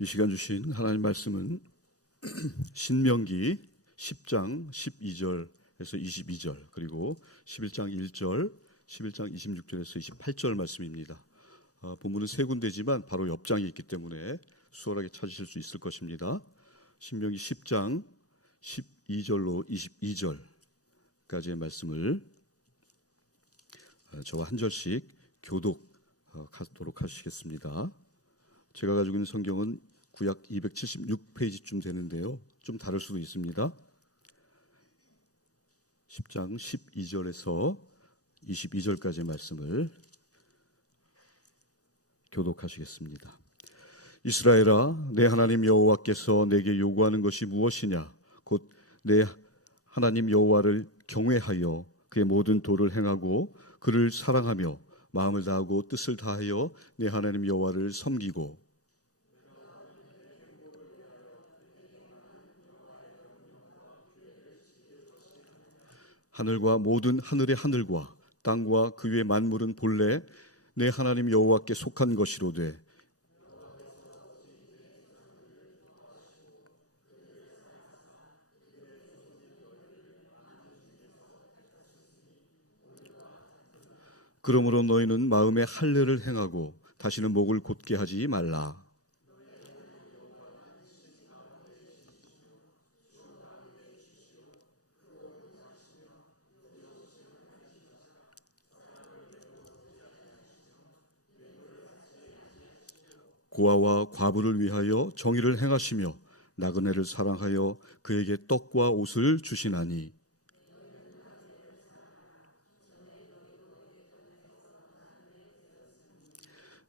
이 시간 주신 하나님 말씀은 신명기 10장 12절에서 22절 그리고 11장 1절, 11장 26절에서 28절 말씀입니다. 본문은 세 군데지만 바로 옆장이 있기 때문에 수월하게 찾으실 수 있을 것입니다. 신명기 10장 12절로 22절까지의 말씀을 저와 한 절씩 교독하도록 하시겠습니다. 제가 가지고 있는 성경은 구약 276페이지쯤 되는데요. 좀 다를 수도 있습니다. 10장 12절에서 22절까지의 말씀을 교독하시겠습니다. 이스라엘아, 내 하나님 여호와께서 내게 요구하는 것이 무엇이냐? 곧 내 하나님 여호와를 경외하여 그의 모든 도를 행하고 그를 사랑하며 마음을 다하고 뜻을 다하여 내 하나님 여호와를 섬기고 하늘과 모든 하늘의 하늘과 땅과 그 위의 만물은 본래 내 하나님 여호와께 속한 것이로되 그러므로 너희는 마음에 할례를 행하고 다시는 목을 곧게 하지 말라. 고아와 과부를 위하여 정의를 행하시며 나그네를 사랑하여 그에게 떡과 옷을 주시나니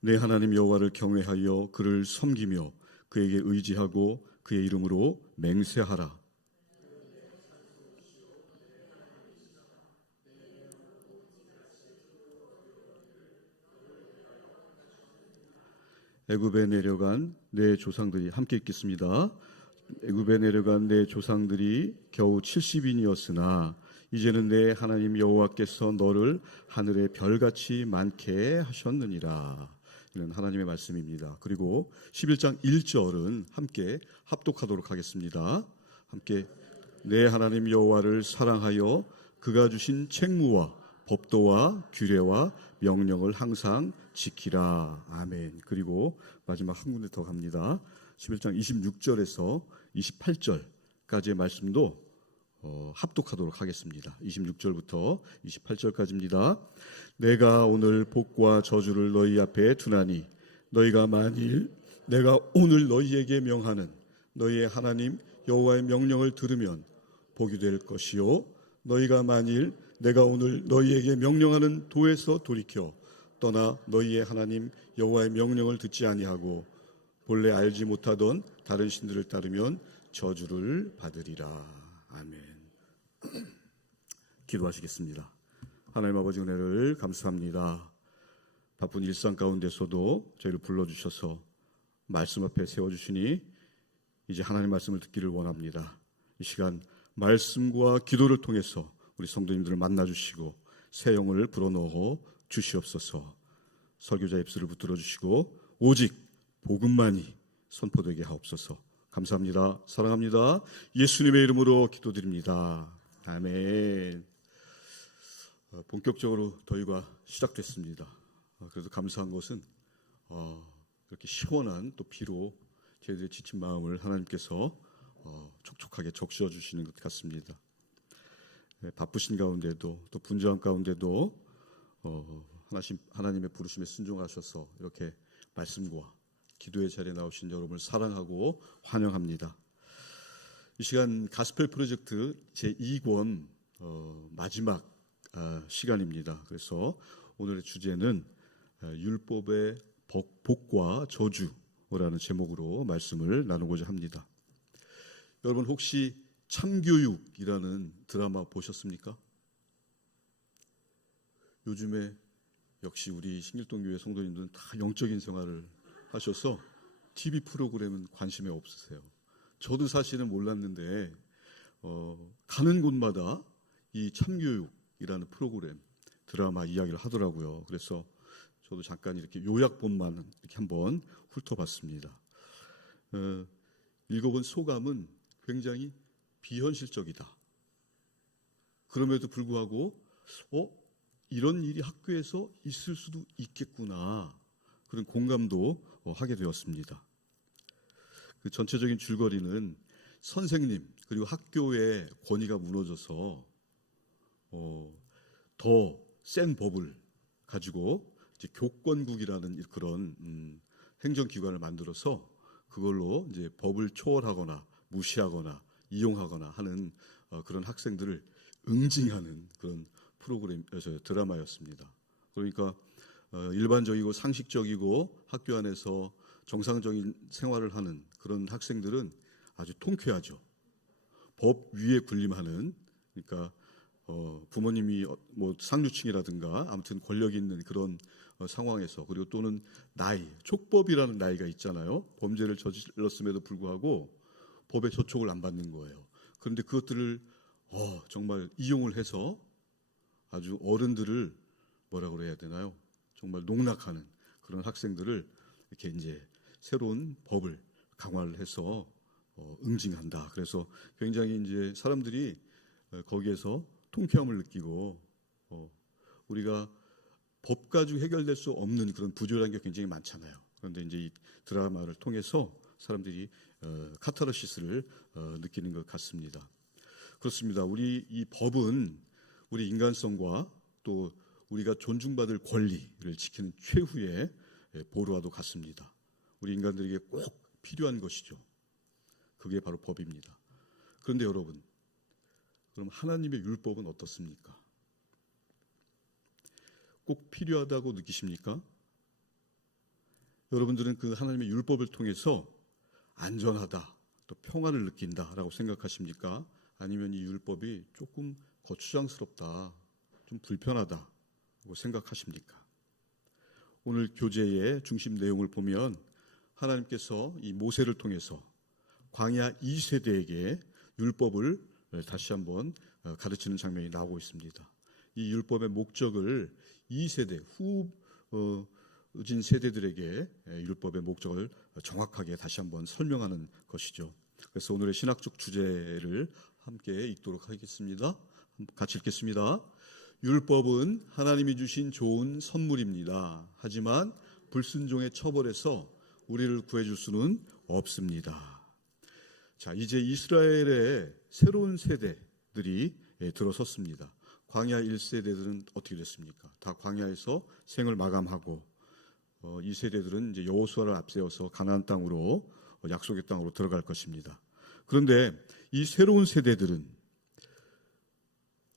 내 하나님 여호와를 경외하여 그를 섬기며 그에게 의지하고 그의 이름으로 맹세하라. 애굽에 내려간 내 조상들이 함께 읽겠습니다. 애굽에 내려간 내 조상들이 겨우 70인이었으나 이제는 내 하나님 여호와께서 너를 하늘의 별같이 많게 하셨느니라. 이는 하나님의 말씀입니다. 그리고 11장 1절은 함께 합독하도록 하겠습니다. 함께 내 하나님 여호와를 사랑하여 그가 주신 책무와 법도와 규례와 명령을 항상 지키라. 아멘. 그리고 마지막 한 군데 더 갑니다. 11장 26절에서 28절까지의 말씀도 합독하도록 하겠습니다. 26절부터 28절까지입니다. 내가 오늘 복과 저주를 너희 앞에 두나니 너희가 만일 내가 오늘 너희에게 명하는 너희의 하나님 여호와의 명령을 들으면 복이 될 것이요 너희가 만일 내가 오늘 너희에게 명령하는 도에서 돌이켜 떠나 너희의 하나님 여호와의 명령을 듣지 아니하고 본래 알지 못하던 다른 신들을 따르면 저주를 받으리라. 아멘. 기도하시겠습니다. 하나님 아버지 은혜를 감사합니다. 바쁜 일상 가운데서도 저희를 불러주셔서 말씀 앞에 세워주시니 이제 하나님 말씀을 듣기를 원합니다. 이 시간 말씀과 기도를 통해서 우리 성도님들을 만나주시고 새 영을 불어넣어 주시옵소서. 설교자 입술을 붙들어 주시고 오직 복음만이 선포되게 하옵소서. 감사합니다. 사랑합니다. 예수님의 이름으로 기도드립니다. 아멘. 본격적으로 더위가 시작됐습니다. 그래서 감사한 것은 이렇게 시원한 또 비로 저희들의 지친 마음을 하나님께서 촉촉하게 적셔 주시는 것 같습니다. 바쁘신 가운데도 또 분주한 가운데도 하나님의 부르심에 순종하셔서 이렇게 말씀과 기도의 자리에 나오신 여러분을 사랑하고 환영합니다. 이 시간 가스펠 프로젝트 제2권 마지막 시간입니다. 그래서 오늘의 주제는 율법의 복과 저주라는 제목으로 말씀을 나누고자 합니다. 여러분 혹시 참교육이라는 드라마 보셨습니까? 요즘에 역시 우리 신길동교회 성도님들은 다 영적인 생활을 하셔서 TV 프로그램은 관심이 없으세요. 저도 사실은 몰랐는데 가는 곳마다 이 참교육이라는 프로그램 드라마 이야기를 하더라고요. 그래서 저도 잠깐 이렇게 요약본만 이렇게 한번 훑어봤습니다. 읽어본 소감은 굉장히 비현실적이다. 그럼에도 불구하고 이런 일이 학교에서 있을 수도 있겠구나. 그런 공감도 하게 되었습니다. 그 전체적인 줄거리는 선생님 그리고 학교의 권위가 무너져서 더 센 법을 가지고 이제 교권국이라는 그런 행정기관을 만들어서 그걸로 이제 법을 초월하거나 무시하거나 이용하거나 하는 그런 학생들을 응징하는 그런 드라마였습니다. 그러니까 일반적이고 상식적이고 학교 안에서 정상적인 생활을 하는 그런 학생들은 아주 통쾌하죠. 법 위에 군림하는, 그러니까 부모님이 뭐 상류층이라든가 아무튼 권력이 있는 그런 상황에서, 그리고 또는 나이, 촉법이라는 나이가 있잖아요. 범죄를 저질렀음에도 불구하고 법의 저촉을 안 받는 거예요. 그런데 그것들을 정말 이용을 해서 아주 어른들을 뭐라 그래야 되나요? 정말 농락하는 그런 학생들을 이렇게 이제 새로운 법을 강화를 해서 응징한다. 그래서 굉장히 이제 사람들이 거기에서 통쾌함을 느끼고 우리가 법 가지고 해결될 수 없는 그런 부조리한 게 굉장히 많잖아요. 그런데 이제 이 드라마를 통해서 사람들이 카타르시스를 느끼는 것 같습니다. 그렇습니다. 우리 이 법은 우리 인간성과 또 우리가 존중받을 권리를 지키는 최후의 보루와도 같습니다. 우리 인간들에게 꼭 필요한 것이죠. 그게 바로 법입니다. 그런데 여러분, 그럼 하나님의 율법은 어떻습니까? 꼭 필요하다고 느끼십니까? 여러분들은 그 하나님의 율법을 통해서 안전하다, 또 평안을 느낀다라고 생각하십니까? 아니면 이 율법이 조금 거추장스럽다, 좀 불편하다고 생각하십니까? 오늘 교제의 중심 내용을 보면 하나님께서 이 모세를 통해서 광야 2세대에게 율법을 다시 한번 가르치는 장면이 나오고 있습니다. 이 율법의 목적을 2세대 후진 세대들에게 율법의 목적을 정확하게 다시 한번 설명하는 것이죠. 그래서 오늘의 신학적 주제를 함께 읽도록 하겠습니다. 같이 읽겠습니다. 율법은 하나님이 주신 좋은 선물입니다. 하지만 불순종의 처벌에서 우리를 구해줄 수는 없습니다. 자, 이제 이스라엘의 새로운 세대들이 들어섰습니다. 광야 1세대들은 어떻게 됐습니까? 다 광야에서 생을 마감하고 이 세대들은 이제 여호수아를 앞세워서 가나안 땅으로 약속의 땅으로 들어갈 것입니다. 그런데 이 새로운 세대들은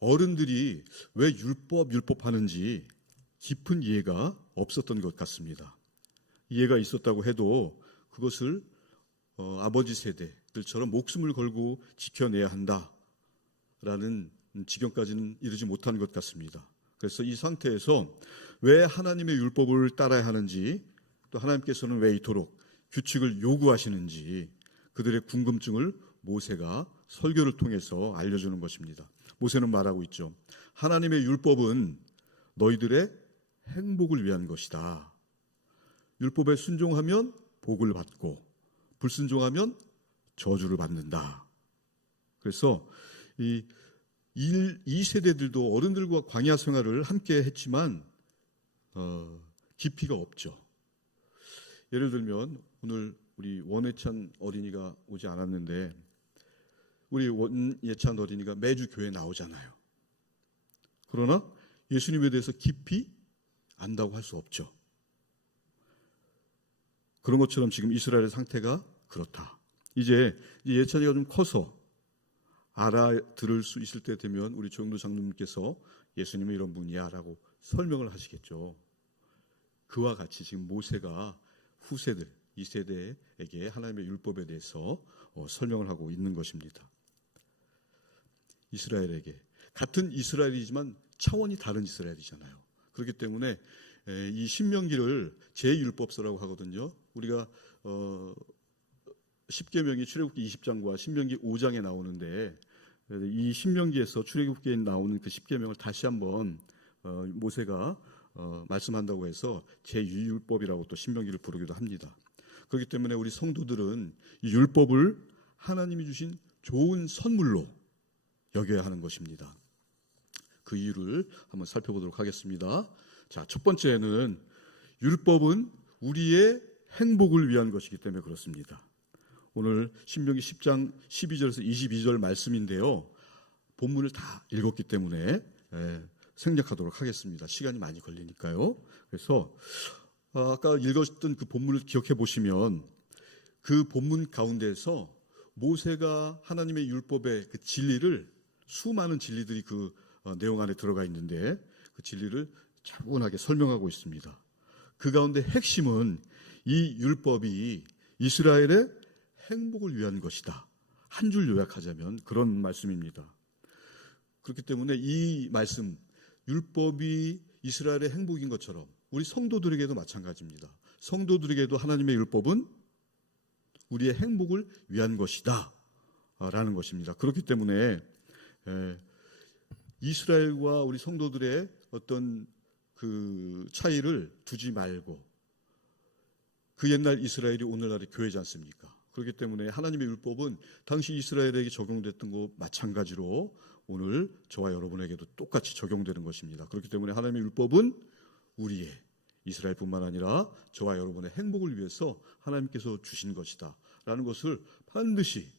어른들이 왜 율법하는지 깊은 이해가 없었던 것 같습니다. 이해가 있었다고 해도 그것을 아버지 세대들처럼 목숨을 걸고 지켜내야 한다라는 지경까지는 이르지 못한 것 같습니다. 그래서 이 상태에서 왜 하나님의 율법을 따라야 하는지, 또 하나님께서는 왜 이토록 규칙을 요구하시는지 그들의 궁금증을 모세가 설교를 통해서 알려주는 것입니다. 모세는 말하고 있죠. 하나님의 율법은 너희들의 행복을 위한 것이다. 율법에 순종하면 복을 받고 불순종하면 저주를 받는다. 그래서 이 세대들도 어른들과 광야 생활을 함께 했지만 깊이가 없죠. 예를 들면 오늘 우리 원예찬 어린이가 오지 않았는데, 우리 원예찬 어린이가 매주 교회에 나오잖아요. 그러나 예수님에 대해서 깊이 안다고 할 수 없죠. 그런 것처럼 지금 이스라엘의 상태가 그렇다. 이제 예찬이가 좀 커서 알아들을 수 있을 때 되면 우리 조영도 장로님께서 예수님은 이런 분이야 라고 설명을 하시겠죠. 그와 같이 지금 모세가 후세들, 이 세대에게 하나님의 율법에 대해서 설명을 하고 있는 것입니다. 이스라엘에게 같은 이스라엘이지만 차원이 다른 이스라엘이잖아요. 그렇기 때문에 이 신명기를 제1율법서라고 하거든요. 우리가 십계명이 출애굽기 20장과 신명기 5장에 나오는데, 이 신명기에서 출애굽기에 나오는 그 십계명을 다시 한번 모세가 말씀한다고 해서 제2율법이라고 또 신명기를 부르기도 합니다. 그렇기 때문에 우리 성도들은 이 율법을 하나님이 주신 좋은 선물로 여겨야 하는 것입니다. 그 이유를 한번 살펴보도록 하겠습니다. 자, 첫 번째는 율법은 우리의 행복을 위한 것이기 때문에 그렇습니다. 오늘 신명기 10장 12절에서 22절 말씀인데요. 본문을 다 읽었기 때문에 생략하도록 하겠습니다. 시간이 많이 걸리니까요. 그래서 아까 읽었던 그 본문을 기억해 보시면 그 본문 가운데서 모세가 하나님의 율법의 그 진리를, 수많은 진리들이 그 내용 안에 들어가 있는데 그 진리를 차분하게 설명하고 있습니다. 그 가운데 핵심은 이 율법이 이스라엘의 행복을 위한 것이다. 한 줄 요약하자면 그런 말씀입니다. 그렇기 때문에 이 말씀, 율법이 이스라엘의 행복인 것처럼 우리 성도들에게도 마찬가지입니다. 성도들에게도 하나님의 율법은 우리의 행복을 위한 것이다 라는 것입니다. 그렇기 때문에 이스라엘과 우리 성도들의 어떤 그 차이를 두지 말고, 그 옛날 이스라엘이 오늘날의 교회지 않습니까? 그렇기 때문에 하나님의 율법은 당시 이스라엘에게 적용됐던 것 마찬가지로 오늘 저와 여러분에게도 똑같이 적용되는 것입니다. 그렇기 때문에 하나님의 율법은 우리의, 이스라엘뿐만 아니라 저와 여러분의 행복을 위해서 하나님께서 주신 것이다 라는 것을 반드시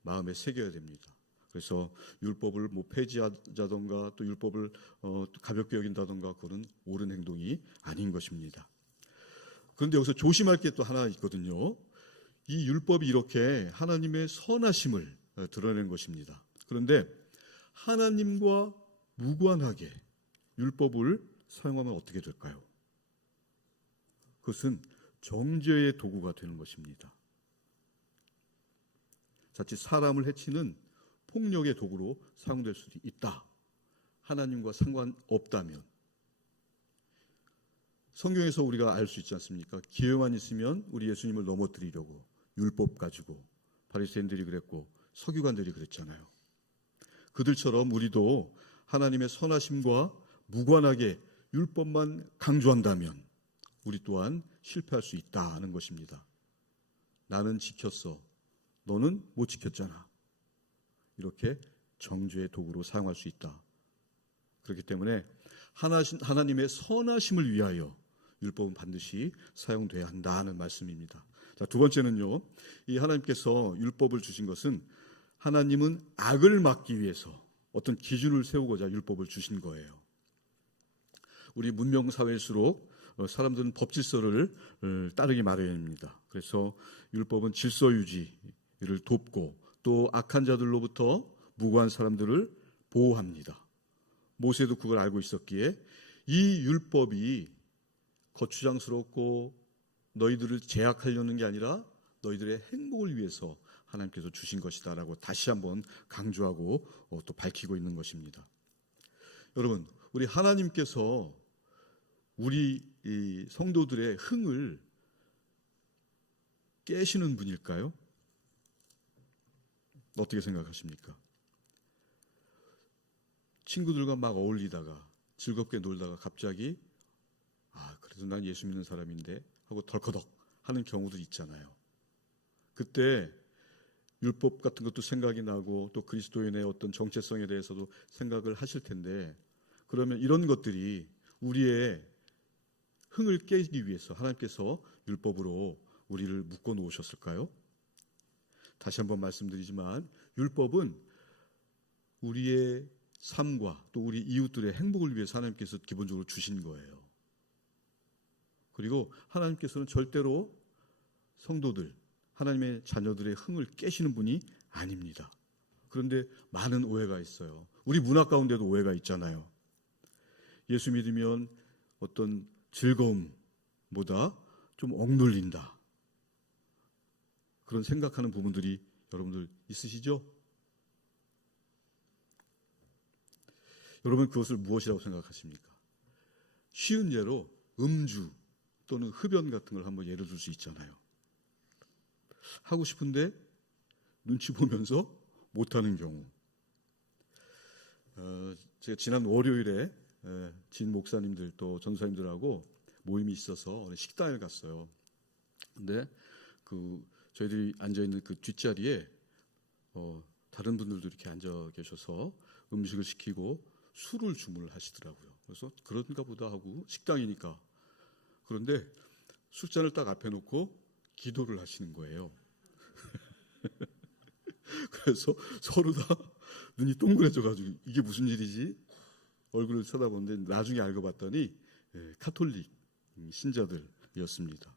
마음에 새겨야 됩니다. 그래서 율법을 폐지하자던가 또 율법을 가볍게 여긴다던가 그거는 옳은 행동이 아닌 것입니다. 그런데 여기서 조심할 게 또 하나 있거든요. 이 율법이 이렇게 하나님의 선하심을 드러내는 것입니다. 그런데 하나님과 무관하게 율법을 사용하면 어떻게 될까요? 그것은 정죄의 도구가 되는 것입니다. 자칫 사람을 해치는 폭력의 도구로 사용될 수도 있다. 하나님과 상관없다면. 성경에서 우리가 알 수 있지 않습니까? 기회만 있으면 우리 예수님을 넘어뜨리려고 율법 가지고 바리새인들이 그랬고 서기관들이 그랬잖아요. 그들처럼 우리도 하나님의 선하심과 무관하게 율법만 강조한다면 우리 또한 실패할 수 있다는 것입니다. 나는 지켰어, 너는 못 지켰잖아. 이렇게 정죄의 도구로 사용할 수 있다. 그렇기 때문에 하나님의 선하심을 위하여 율법은 반드시 사용돼야 한다는 말씀입니다. 자, 두 번째는요, 이 하나님께서 율법을 주신 것은 하나님은 악을 막기 위해서 어떤 기준을 세우고자 율법을 주신 거예요. 우리 문명 사회일수록 사람들은 법 질서를 따르기 마련입니다. 그래서 율법은 질서 유지를 돕고 또 악한 자들로부터 무고한 사람들을 보호합니다. 모세도 그걸 알고 있었기에 이 율법이 거추장스럽고 너희들을 제약하려는 게 아니라 너희들의 행복을 위해서 하나님께서 주신 것이다라고 다시 한번 강조하고 또 밝히고 있는 것입니다. 여러분, 우리 하나님께서 우리 이 성도들의 흥을 깨시는 분일까요? 어떻게 생각하십니까? 친구들과 막 어울리다가 즐겁게 놀다가 갑자기 그래도 난 예수 믿는 사람인데 하고 덜커덕 하는 경우도 있잖아요. 그때 율법 같은 것도 생각이 나고 또 그리스도인의 어떤 정체성에 대해서도 생각을 하실 텐데, 그러면 이런 것들이 우리의 흥을 깨기 위해서 하나님께서 율법으로 우리를 묶어 놓으셨을까요? 다시 한번 말씀드리지만 율법은 우리의 삶과 또 우리 이웃들의 행복을 위해서 하나님께서 기본적으로 주신 거예요. 그리고 하나님께서는 절대로 성도들, 하나님의 자녀들의 흥을 깨시는 분이 아닙니다. 그런데 많은 오해가 있어요. 우리 문화 가운데도 오해가 있잖아요. 예수 믿으면 어떤 즐거움보다 좀 억눌린다. 그런 생각하는 부분들이 여러분들 있으시죠? 여러분 그것을 무엇이라고 생각하십니까? 쉬운 예로 음주 또는 흡연 같은 걸 한번 예를 들 수 있잖아요. 하고 싶은데 눈치 보면서 못하는 경우. 제가 지난 월요일에 진 목사님들 또 전사님들하고 모임이 있어서 식당에 갔어요. 근데 저희들이 앉아 있는 그 뒷자리에 다른 분들도 이렇게 앉아 계셔서 음식을 시키고 술을 주문하시더라고요. 그래서 그런가 보다 하고 식당이니까. 그런데 술잔을 딱 앞에 놓고 기도를 하시는 거예요. 그래서 서로 다 눈이 동그래져가지고 이게 무슨 일이지? 얼굴을 쳐다보는데 나중에 알고 봤더니 카톨릭 신자들이었습니다.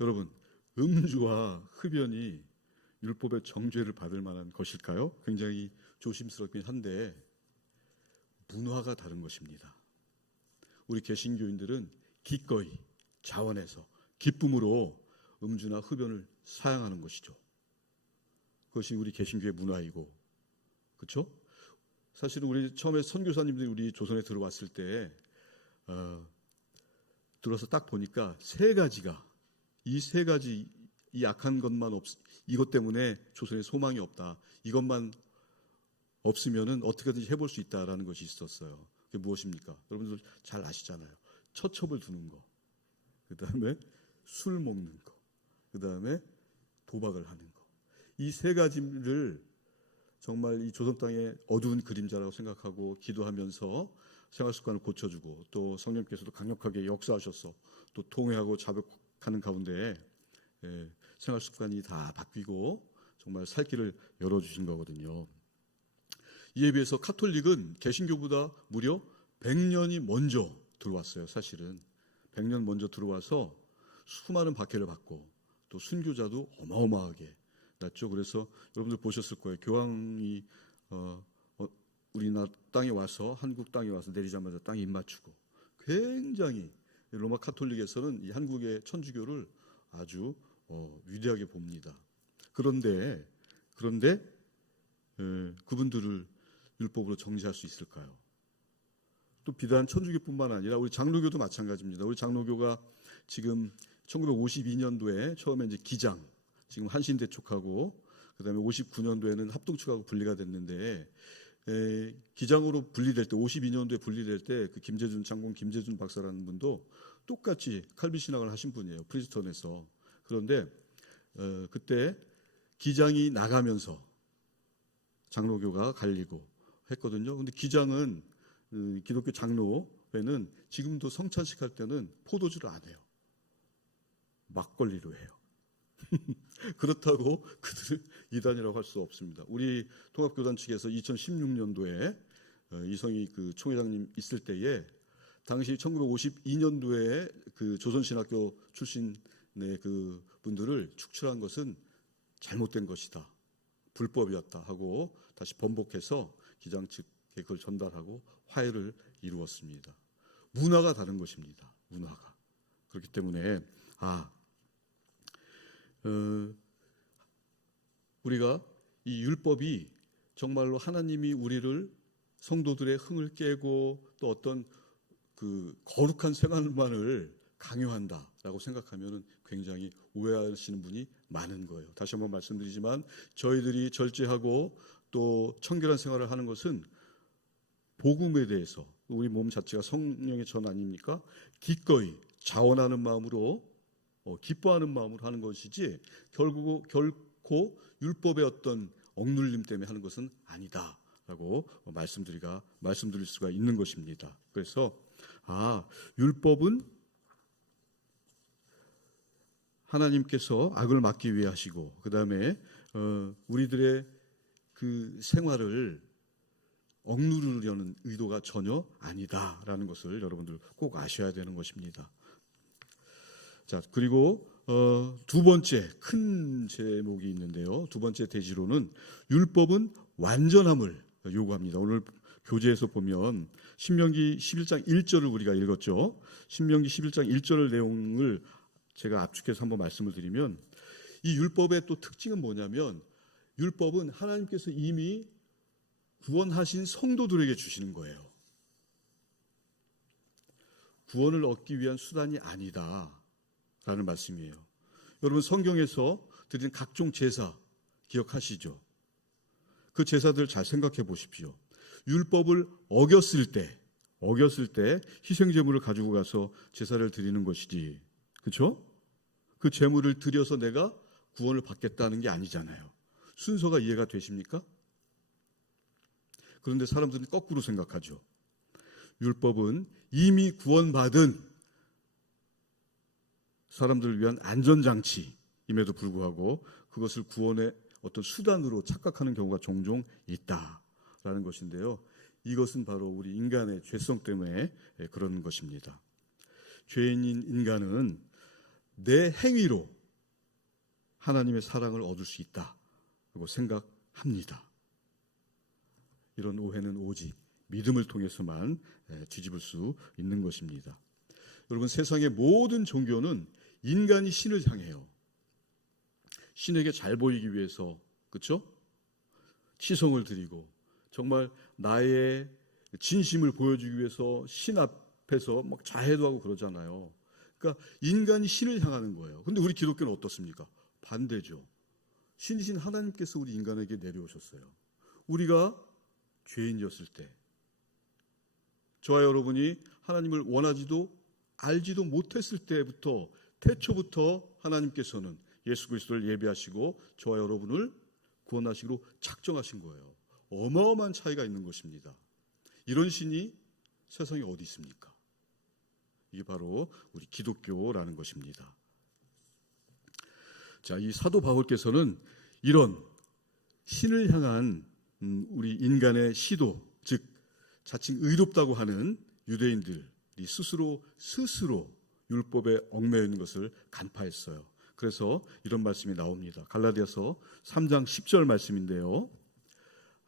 여러분, 음주와 흡연이 율법의 정죄를 받을 만한 것일까요? 굉장히 조심스럽긴 한데 문화가 다른 것입니다. 우리 개신교인들은 기꺼이 자원해서 기쁨으로 음주나 흡연을 사양하는 것이죠. 그것이 우리 개신교의 문화이고, 그렇죠? 사실은 우리 처음에 선교사님들이 우리 조선에 들어왔을 때 들어서 딱 보니까 이 세 가지 이 악한 것만 이것 때문에 조선에 소망이 없다. 이것만 없으면은 어떻게든지 해볼 수 있다라는 것이 있었어요. 그게 무엇입니까? 여러분들 잘 아시잖아요. 처첩을 두는 거, 그 다음에 술 먹는 거, 그 다음에 도박을 하는 거. 이 세 가지를 정말 이 조선 땅의 어두운 그림자라고 생각하고 기도하면서 생활 습관을 고쳐주고 또 성령께서도 강력하게 역사하셔서 또 통회하고 자백하는 가운데 생활 습관이 다 바뀌고 정말 살 길을 열어주신 거거든요. 이에 비해서 카톨릭은 개신교보다 무려 100년이 먼저 들어왔어요. 사실은 100년 먼저 들어와서 수많은 박해를 받고 또 순교자도 어마어마하게 났죠. 그래서 여러분들 보셨을 거예요. 교황이 우리나라 땅에 와서 한국 땅에 와서 내리자마자 땅에 입맞추고 굉장히 로마 카톨릭에서는 이 한국의 천주교를 아주 위대하게 봅니다. 그런데 그분들을 율법으로 정죄할 수 있을까요? 또 비단 천주교뿐만 아니라 우리 장로교도 마찬가지입니다. 우리 장로교가 지금 1952년도에 처음에 이제 기장, 지금 한신대촉하고 그다음에 59년도에는 합동측하고 분리가 됐는데 기장으로 분리될 때 52년도에 분리될 때 그 김재준 장공 김재준 박사라는 분도 똑같이 칼빈 신학을 하신 분이에요. 프린스턴에서. 그런데 그때 기장이 나가면서 장로교가 갈리고 했거든요. 근데 기장은 기독교 장로회는 지금도 성찬식 할 때는 포도주를 안 해요. 막걸리로 해요. 그렇다고 그들은 이단이라고 할 수 없습니다. 우리 통합교단 측에서 2016년도에 이성희 그 총회장님 있을 때에 당시 1952년도에 그 조선신학교 출신의 그 분들을 축출한 것은 잘못된 것이다. 불법이었다 하고 다시 번복해서 기장 측에 그걸 전달하고 화해를 이루었습니다. 문화가 다른 것입니다. 문화가. 그렇기 때문에 우리가 이 율법이 정말로 하나님이 우리를 성도들의 흥을 깨고 또 어떤 그 거룩한 생활만을 강요한다라고 생각하면 굉장히 오해하시는 분이 많은 거예요. 다시 한번 말씀드리지만 저희들이 절제하고 또 청결한 생활을 하는 것은 복음에 대해서 우리 몸 자체가 성령의 전 아닙니까? 기꺼이 자원하는 마음으로 기뻐하는 마음으로 하는 것이지 결코 율법의 어떤 억눌림 때문에 하는 것은 아니다라고 말씀드릴 수가 있는 것입니다. 그래서 율법은 하나님께서 악을 막기 위해 하시고 그 다음에 우리들의 그 생활을 억누르려는 의도가 전혀 아니다라는 것을 여러분들 꼭 아셔야 되는 것입니다. 자, 그리고 두 번째 큰 제목이 있는데요. 두 번째 대지로는 율법은 완전함을 요구합니다. 오늘 교재에서 보면 신명기 11장 1절을 우리가 읽었죠. 신명기 11장 1절 내용을 제가 압축해서 한번 말씀을 드리면 이 율법의 또 특징은 뭐냐면 율법은 하나님께서 이미 구원하신 성도들에게 주시는 거예요. 구원을 얻기 위한 수단이 아니다라는 말씀이에요. 여러분 성경에서 드린 각종 제사 기억하시죠? 그 제사들 잘 생각해 보십시오. 율법을 어겼을 때 희생제물을 가지고 가서 제사를 드리는 것이지, 그렇죠? 그 제물을 드려서 내가 구원을 받겠다는 게 아니잖아요. 순서가 이해가 되십니까? 그런데 사람들은 거꾸로 생각하죠. 율법은 이미 구원받은 사람들을 위한 안전장치임에도 불구하고 그것을 구원의 어떤 수단으로 착각하는 경우가 종종 있다라는 것인데요. 이것은 바로 우리 인간의 죄성 때문에 그런 것입니다. 죄인인 인간은 내 행위로 하나님의 사랑을 얻을 수 있다고 생각합니다. 이런 오해는 오직 믿음을 통해서만 뒤집을 수 있는 것입니다. 여러분, 세상의 모든 종교는 인간이 신을 향해요. 신에게 잘 보이기 위해서, 그렇죠? 치성을 드리고 정말 나의 진심을 보여주기 위해서 신 앞에서 막 자해도 하고 그러잖아요. 그러니까 인간이 신을 향하는 거예요. 그런데 우리 기독교는 어떻습니까? 반대죠. 신이신 하나님께서 우리 인간에게 내려오셨어요. 우리가 죄인이었을 때, 저와 여러분이 하나님을 원하지도 알지도 못했을 때부터, 태초부터 하나님께서는 예수 그리스도를 예비하시고 저와 여러분을 구원하시기로 작정하신 거예요. 어마어마한 차이가 있는 것입니다. 이런 신이 세상에 어디 있습니까? 이게 바로 우리 기독교라는 것입니다. 자, 이 사도 바울께서는 이런 신을 향한 우리 인간의 시도, 즉 자칭 의롭다고 하는 유대인들이 스스로 율법에 얽매여 있는 것을 간파했어요. 그래서 이런 말씀이 나옵니다. 갈라디아서 3장 10절 말씀인데요.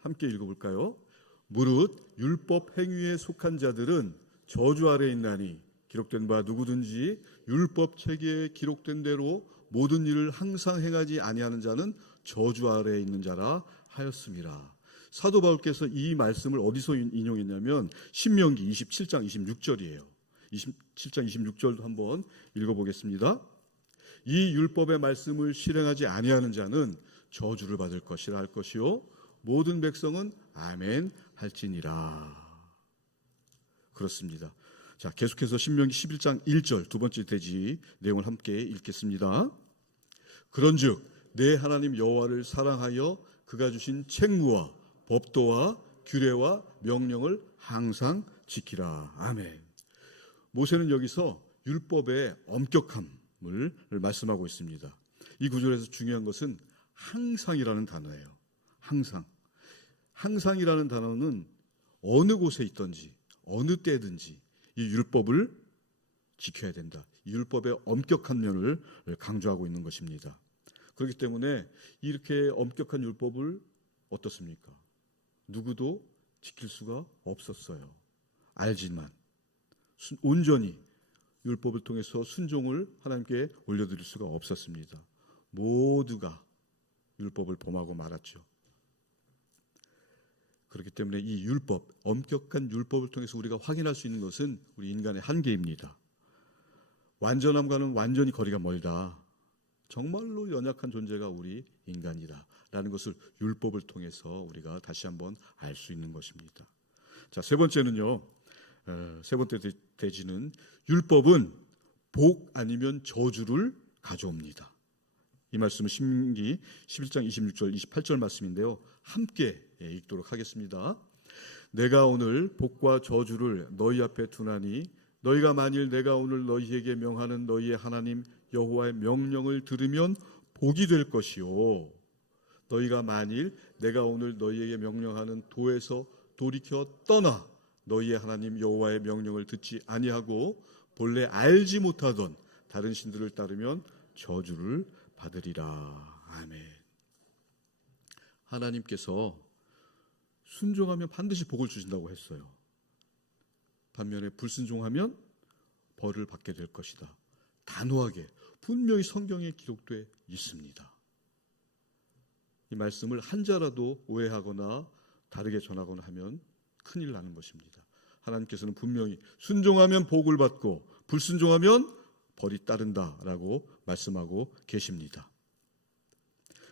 함께 읽어볼까요? 무릇 율법 행위에 속한 자들은 저주 아래에 있나니 기록된 바 누구든지 율법 체계에 기록된 대로 모든 일을 항상 행하지 아니하는 자는 저주 아래에 있는 자라 하였습니다. 사도 바울께서 이 말씀을 어디서 인용했냐면 신명기 27장 26절이에요. 27장 26절도 한번 읽어보겠습니다. 이 율법의 말씀을 실행하지 아니하는 자는 저주를 받을 것이라 할 것이요 모든 백성은 아멘 할지니라. 그렇습니다. 자, 계속해서 신명기 11장 1절 두 번째 대지 내용을 함께 읽겠습니다. 그런즉 내 하나님 여호와를 사랑하여 그가 주신 책무와 법도와 규례와 명령을 항상 지키라. 아멘. 모세는 여기서 율법의 엄격함을 말씀하고 있습니다. 이 구절에서 중요한 것은 항상이라는 단어예요. 항상이라는 단어는 어느 곳에 있든지 어느 때든지 이 율법을 지켜야 된다. 이 율법의 엄격한 면을 강조하고 있는 것입니다. 그렇기 때문에 이렇게 엄격한 율법을 어떻습니까? 누구도 지킬 수가 없었어요. 알지만 온전히 율법을 통해서 순종을 하나님께 올려드릴 수가 없었습니다. 모두가 율법을 범하고 말았죠. 그렇기 때문에 이 율법, 엄격한 율법을 통해서 우리가 확인할 수 있는 것은 우리 인간의 한계입니다. 완전함과는 완전히 거리가 멀다. 정말로 연약한 존재가 우리 인간이다 라는 것을 율법을 통해서 우리가 다시 한번 알 수 있는 것입니다. 자, 세 번째는요. 세 번째 대지는 율법은 복 아니면 저주를 가져옵니다. 이 말씀은 신명기 11장 26절 28절 말씀인데요. 함께 읽도록 하겠습니다. 내가 오늘 복과 저주를 너희 앞에 두나니 너희가 만일 내가 오늘 너희에게 명하는 너희의 하나님 여호와의 명령을 들으면 복이 될 것이요 너희가 만일 내가 오늘 너희에게 명령하는 도에서 돌이켜 떠나 너희의 하나님 여호와의 명령을 듣지 아니하고 본래 알지 못하던 다른 신들을 따르면 저주를 받으리라. 아멘. 하나님께서 순종하면 반드시 복을 주신다고 했어요. 반면에 불순종하면 벌을 받게 될 것이다. 단호하게 분명히 성경에 기록되어 있습니다. 이 말씀을 한자라도 오해하거나 다르게 전하거나 하면 큰일 나는 것입니다. 하나님께서는 분명히 순종하면 복을 받고 불순종하면 벌이 따른다라고 말씀하고 계십니다.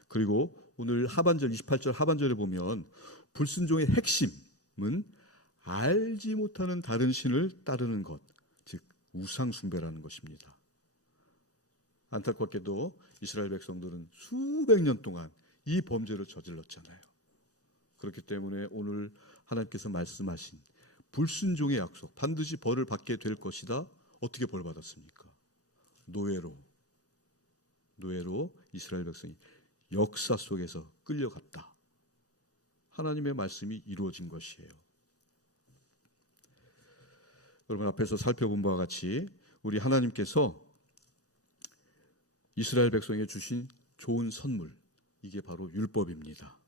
그리고 오늘 하반절 28절 하반절에 보면 불순종의 핵심은 알지 못하는 다른 신을 따르는 것, 즉 우상 숭배라는 것입니다. 안타깝게도 이스라엘 백성들은 수백 년 동안 이 범죄를 저질렀잖아요. 그렇기 때문에 오늘 하나님께서 말씀하신 불순종의 약속, 반드시 벌을 받게 될 것이다. 어떻게 벌 받았습니까? 노예로 이스라엘 백성이 역사 속에서 끌려갔다. 하나님의 말씀이 이루어진 것이에요. 여러분, 앞에서 살펴본 바와 같이 우리 하나님께서 이스라엘 백성에게 주신 좋은 선물, 이게 바로 율법입니다.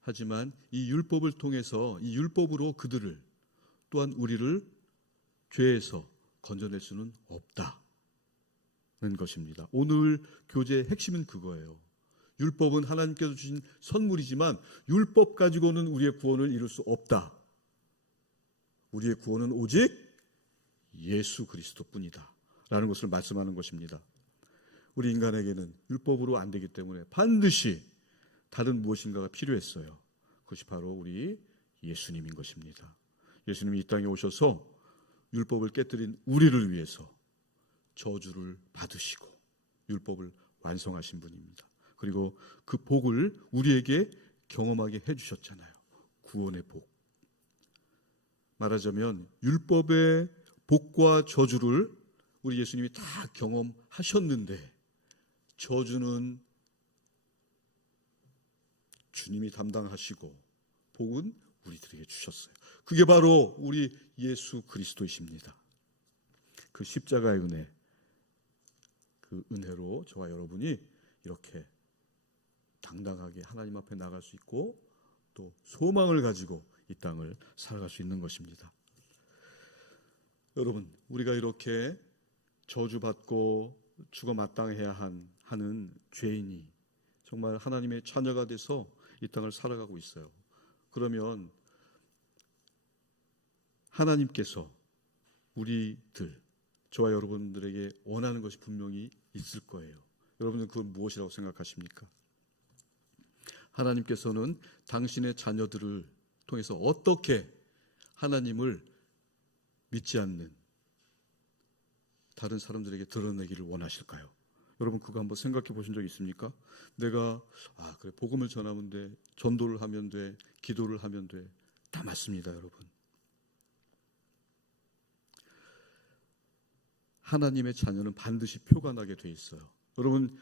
하지만 이 율법을 통해서, 이 율법으로 그들을, 또한 우리를 죄에서 건져낼 수는 없다는 것입니다. 오늘 교제의 핵심은 그거예요. 율법은 하나님께서 주신 선물이지만 율법 가지고는 우리의 구원을 이룰 수 없다. 우리의 구원은 오직 예수 그리스도뿐이다 라는 것을 말씀하는 것입니다. 우리 인간에게는 율법으로 안 되기 때문에 반드시 다른 무엇인가가 필요했어요. 그것이 바로 우리 예수님인 것입니다. 예수님이 이 땅에 오셔서 율법을 깨뜨린 우리를 위해서 저주를 받으시고 율법을 완성하신 분입니다. 그리고 그 복을 우리에게 경험하게 해주셨잖아요. 구원의 복. 말하자면 율법의 복과 저주를 우리 예수님이 다 경험하셨는데 저주는 주님이 담당하시고 복은 우리들에게 주셨어요. 그게 바로 우리 예수 그리스도이십니다. 그 십자가의 은혜, 그 은혜로 저와 여러분이 이렇게 당당하게 하나님 앞에 나갈 수 있고 또 소망을 가지고 이 땅을 살아갈 수 있는 것입니다. 여러분, 우리가 이렇게 저주받고 죽어 마땅해야 하는 죄인이 정말 하나님의 자녀가 돼서 이 땅을 살아가고 있어요. 그러면 하나님께서 우리들, 저와 여러분들에게 원하는 것이 분명히 있을 거예요. 여러분은 그건 무엇이라고 생각하십니까? 하나님께서는 당신의 자녀들을 통해서 어떻게 하나님을 믿지 않는 다른 사람들에게 드러내기를 원하실까요? 여러분, 그거 한번 생각해 보신 적 있습니까? 내가 그래, 복음을 전하면 돼, 전도를 하면 돼, 기도를 하면 돼. 다 맞습니다, 여러분. 하나님의 자녀는 반드시 표가 나게 돼 있어요. 여러분,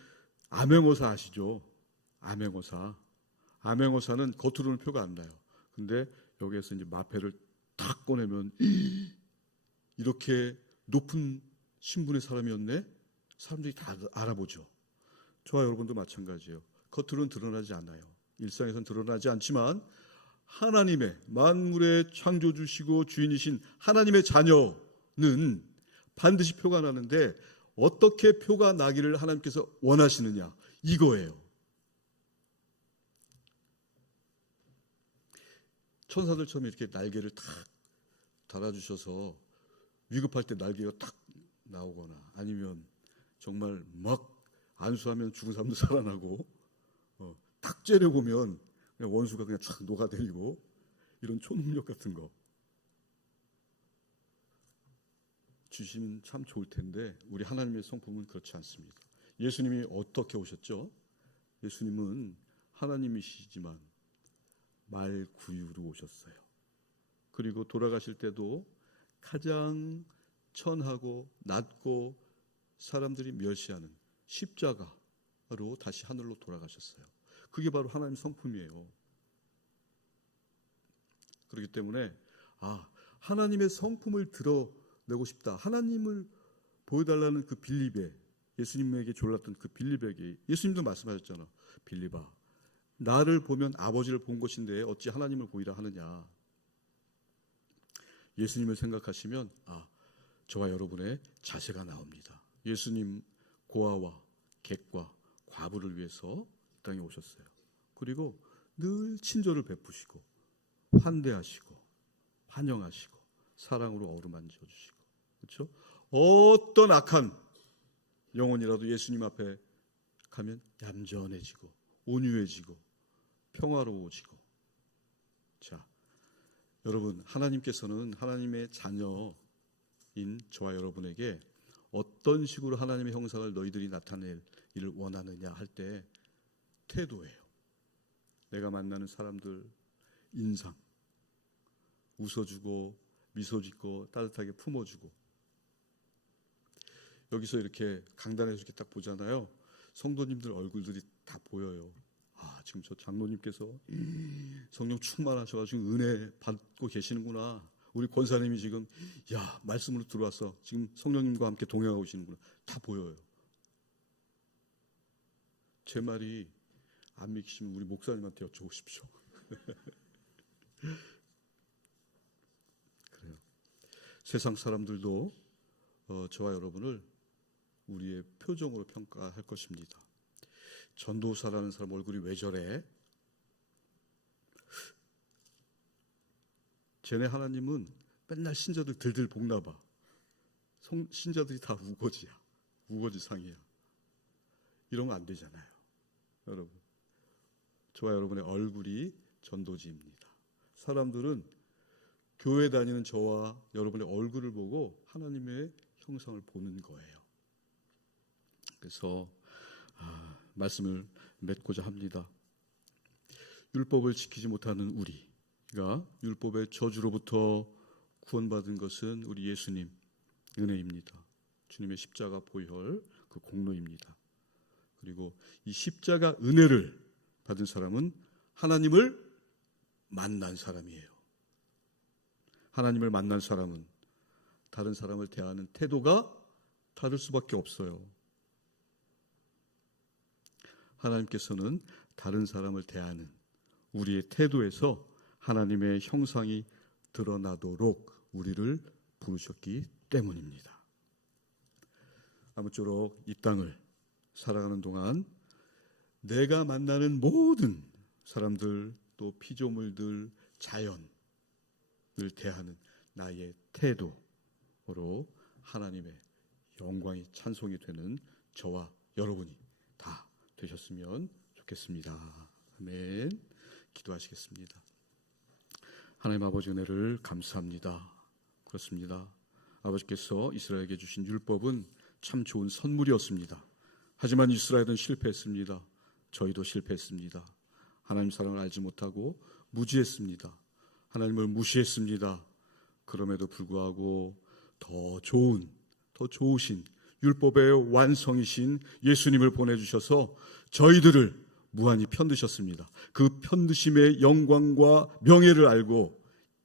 암행어사 아시죠? 암행어사는 겉으로는 표가 안 나요. 근데 여기에서 이제 마패를 탁 꺼내면 이렇게 높은 신분의 사람이었네? 사람들이 다 알아보죠. 저와 여러분도 마찬가지예요. 겉으로는 드러나지 않아요. 일상에서는 드러나지 않지만 하나님의 만물의 창조주시고 주인이신 하나님의 자녀는 반드시 표가 나는데 어떻게 표가 나기를 하나님께서 원하시느냐, 이거예요. 천사들처럼 이렇게 날개를 탁 달아주셔서 위급할 때 날개가 탁 나오거나 아니면 정말 막 안수하면 죽은 사람도 살아나고 탁 째려보면 그냥 원수가 그냥 쫙 녹아내리고 이런 초능력 같은 거 주시면 참 좋을 텐데 우리 하나님의 성품은 그렇지 않습니다. 예수님이 어떻게 오셨죠? 예수님은 하나님이시지만 말구유로 오셨어요. 그리고 돌아가실 때도 가장 천하고 낮고 사람들이 멸시하는 십자가로 다시 하늘로 돌아가셨어요. 그게 바로 하나님 성품이에요. 그렇기 때문에 하나님의 성품을 드러내고 싶다. 하나님을 보여달라는 그 빌립에, 예수님에게 졸랐던 그 빌립에게 예수님도 말씀하셨잖아. 빌립아, 나를 보면 아버지를 본 것인데 어찌 하나님을 보이라 하느냐. 예수님을 생각하시면 저와 여러분의 자세가 나옵니다. 예수님 고아와 객과 과부를 위해서 이 땅에 오셨어요. 그리고 늘 친절을 베푸시고 환대하시고 환영하시고 사랑으로 어루만져 주시고, 그렇죠? 어떤 악한 영혼이라도 예수님 앞에 가면 얌전해지고 온유해지고 평화로워지고. 자, 여러분, 하나님께서는 하나님의 자녀인 저와 여러분에게 어떤 식으로 하나님의 형상을 너희들이 나타낼 일을 원하느냐 할 때 태도예요. 내가 만나는 사람들 인상, 웃어주고 미소 짓고 따뜻하게 품어주고. 여기서 이렇게 강단에서 이렇게 딱 보잖아요. 성도님들 얼굴들이 다 보여요. 지금 저 장로님께서 성령 충만하셔가지고 은혜 받고 계시는구나. 우리 권사님이 지금 말씀으로 들어와서 지금 성령님과 함께 동행하고 계시는구나. 다 보여요. 제 말이 안 믿기시면 우리 목사님한테 여쭤보십시오. 그래요. 세상 사람들도 저와 여러분을 우리의 표정으로 평가할 것입니다. 전도사라는 사람 얼굴이 왜 저래? 쟤네 하나님은 맨날 신자들 들들 볶나 봐. 신자들이 다 우거지야. 우거지상이야. 이러면 안 되잖아요. 여러분, 저와 여러분의 얼굴이 전도지입니다. 사람들은 교회 다니는 저와 여러분의 얼굴을 보고 하나님의 형상을 보는 거예요. 그래서 말씀을 맺고자 합니다. 율법을 지키지 못하는 우리가 율법의 저주로부터 구원받은 것은 우리 예수님 은혜입니다. 주님의 십자가 보혈 그 공로입니다. 그리고 이 십자가 은혜를 받은 사람은 하나님을 만난 사람이에요. 하나님을 만난 사람은 다른 사람을 대하는 태도가 다를 수밖에 없어요. 하나님께서는 다른 사람을 대하는 우리의 태도에서 하나님의 형상이 드러나도록 우리를 부르셨기 때문입니다. 아무쪼록 이 땅을 살아가는 동안 내가 만나는 모든 사람들 또 피조물들 자연을 대하는 나의 태도로 하나님의 영광이 찬송이 되는 저와 여러분이 다 되셨으면 좋겠습니다. 아멘. 기도하시겠습니다. 하나님 아버지 은혜를 감사합니다. 그렇습니다. 아버지께서 이스라엘에게 주신 율법은 참 좋은 선물이었습니다. 하지만 이스라엘은 실패했습니다. 저희도 실패했습니다. 하나님 사랑을 알지 못하고 무지했습니다. 하나님을 무시했습니다. 그럼에도 불구하고 더 좋으신 율법의 완성이신 예수님을 보내주셔서 저희들을 무한히 편드셨습니다. 그 편드심의 영광과 명예를 알고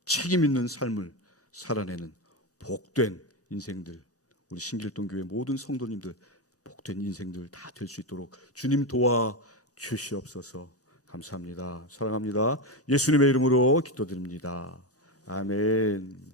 책임 있는 삶을 살아내는 복된 인생들, 우리 신길동 교회 모든 성도님들 복된 인생들 다 될 수 있도록 주님 도와 주시옵소서. 감사합니다. 사랑합니다. 예수님의 이름으로 기도드립니다. 아멘.